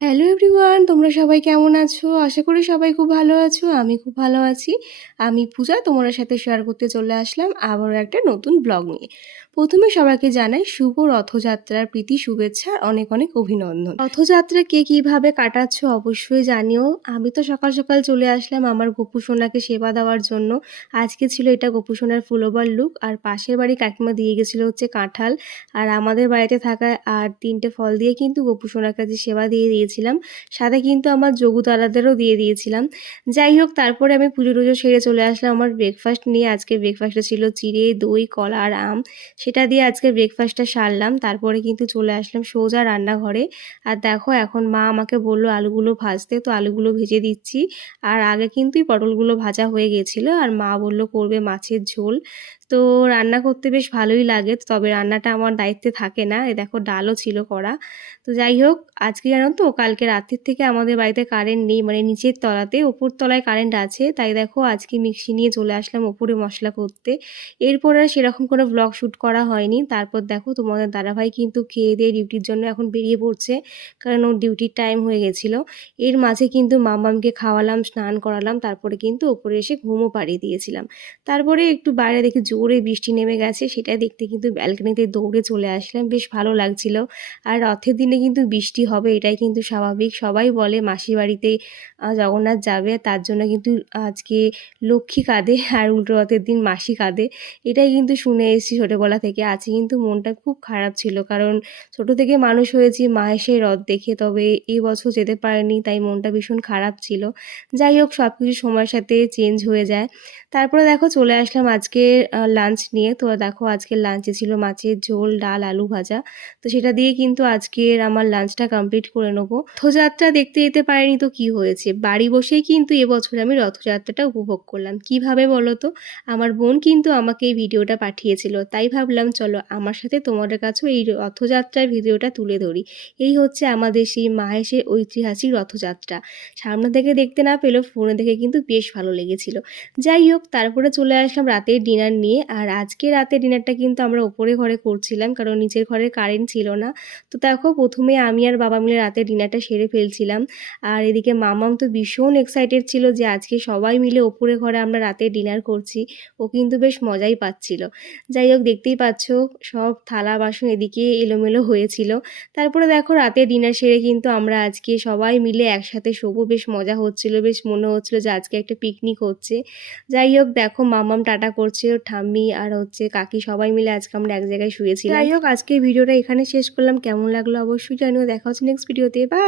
Hello everyone তোমরা সবাই কেমন আছো? আশা করি সবাই খুব ভালো আছো, আমি খুব ভালো আছি। আমি পূজা, তোমাদের সাথে শেয়ার করতে চলে আসলাম আবার একটা নতুন ব্লগ নিয়ে। প্রথমে সবাইকে জানাই শুভ রথযাত্রার প্রীতি, শুভেচ্ছা আর অনেক অনেক অভিনন্দন। রথযাত্রা কে কীভাবে কাটাচ্ছ অবশ্যই জানিও। আমি তো সকাল সকাল চলে আসলাম আমার গোপু সোনাকে সেবা দেওয়ার জন্য। আজকে ছিল এটা গোপু সোনার ফুলোবার লুক আর পাশের বাড়ি কাকিমা দিয়ে গেছিল হচ্ছে কাঁঠাল। আর আমাদের বাড়িতে থাকা আর তিনটে ফল দিয়ে কিন্তু গোপু সোনার কাছে সেবা দিয়ে দিয়েছিলাম। সাথে কিন্তু আমার যোগু তারাদেরও দিয়ে দিয়েছিলাম। যাই হোক, তারপরে আমি পুজো টুজো সেরে চলে আসলাম আমার ব্রেকফাস্ট নিয়ে। আজকে ব্রেকফাস্টে ছিল চিড়ে, দই, কলা আর আম। সেটা দিয়ে আজকে ব্রেকফাস্টটা সারলাম। তারপরে কিন্তু চলে আসলাম সোজা রান্নাঘরে। আর দেখো, এখন মা আমাকে বলল আলুগুলো ভাজতে। তো আলুগুলো ভেজে দিচ্ছি। আর আগে কিন্তু পটলগুলো ভাজা হয়ে গেছিল। আর মা বলল করবে মাছের ঝোল। তো রান্না করতে বেশ ভালোই লাগে। তবে রান্নাটা আমার দায়িত্বে থাকে না। এ দেখো ডালও ছিল করা। তো যাই হোক, আজকে জানো তো, কালকে রাত্রির থেকে আমাদের বাড়িতে কারেন্ট নেই। মানে নিচের তলাতে, ওপর তলায় কারেন্ট আছে। তাই দেখো, আজকে মিক্সি নিয়ে চলে আসলাম ওপরে মশলা করতে। এরপর আর সেরকম কোনো ব্লগ শ্যুট করা হয়নি। তারপর দেখো, তোমাদের দাদাভাই কিন্তু খেয়ে দিয়ে ডিউটির জন্য এখন বেরিয়ে পড়ছে। কারণ ওর ডিউটির টাইম হয়ে গেছিল। এর মাঝে কিন্তু মামামকে খাওয়ালাম, স্নান করালাম। তারপরে কিন্তু ওপরে এসে ঘুমও পাড়িয়ে দিয়েছিলাম। তারপরে একটু বাইরে দেখি জোরে বৃষ্টি নেমে গেছে, সেটা দেখতে কিন্তু ব্যালকনিতে দৌড়ে চলে আসলাম, বেশ ভালো লাগছিল। আর রথের দিনে কিন্তু বৃষ্টি হবে, এটাই কিন্তু স্বাভাবিক। সবাই বলে মাসি বাড়িতে জগন্নাথ যাবে তার জন্য কিন্তু আজকে লক্ষ্মী কাঁদে আর উল্টো রথের দিন মাসি কাঁদে। এটাই কিন্তু শুনে এসেছি ছোটোবেলা থেকে। আছে কিন্তু মনটা খুব খারাপ ছিল, কারণ ছোট থেকে মানুষ হয়েছি মায়ের সেই রথ দেখে, তবে এই বছর যেতে পারেনি, তাই মনটা ভীষণ খারাপ ছিল। যাই হোক সব কিছু সময়ের সাথে চেঞ্জ হয়ে যায়। তারপরে দেখো, চলে আসলাম আজকে লাঞ্চ নিয়ে। তো দেখো আজকের লাঞ্চে ছিল মাছের ঝোল, ডাল, আলু ভাজা। তো সেটা দিয়ে কিন্তু আজকের আমার লাঞ্চটা কমপ্লিট করে নেব। রথযাত্রা দেখতে যেতে পারিনি তো কি হয়েছে? বাড়ি বসেই কিন্তু এবছর আমি রথযাত্রাটা উপভোগ করলাম। কীভাবে বলো তো? আমার বোন কিন্তু আমাকে এই ভিডিওটা পাঠিয়েছিল। তাই ভাবলাম, চলো আমার সাথে তোমাদের কাছেও এই রথযাত্রার ভিডিওটা তুলে ধরি। এই হচ্ছে আমাদের সেই মাহেশের ঐতিহাসিক রথযাত্রা। সামনে থেকে দেখতে না পেলেও, ফোনে দেখে কিন্তু বেশ ভালো লেগেছিল। যাই হোক, তারপরে চলে আসলাম রাতের ডিনার নিয়ে। আর আজকে রাতের ডিনারটা কিন্তু আমরা ওপরে ঘরে করছিলাম, কারণ নিচের ঘরে কারেন্ট ছিল না। তো দেখো, প্রথমে আমি আর বাবা মিলে রাতের ডিনারটা সেরে ফেলছিলাম। আর এদিকে মামাম তো ভীষণ এক্সাইটেড ছিল যে আজকে সবাই মিলে ওপরে ঘরে আমরা রাতে ডিনার করছি। ও কিন্তু বেশ মজাই পাচ্ছিল। যাই হোক, দেখতেই পাচ্ছ, সব থালা বাসন এদিকে এলোমেলো হয়েছিল। তারপরে দেখো, রাতে ডিনার সেরে কিন্তু আমরা আজকে সবাই মিলে একসাথে শোবো। বেশ মজা হচ্ছিল, বেশ মনে হচ্ছিল যে আজকে একটা পিকনিক হচ্ছে। যাই হোক, দেখো, মামাম টাটা করছে, ওর আর হচ্ছে কাকি সবাই মিলে আজকে আমরা এক জায়গায় শুয়েছি যাই হোক আজকে ভিডিওটা এখানে শেষ করলাম। কেমন লাগল অবশ্যই জানিও। দেখা হচ্ছে নেক্সট ভিডিওতে বা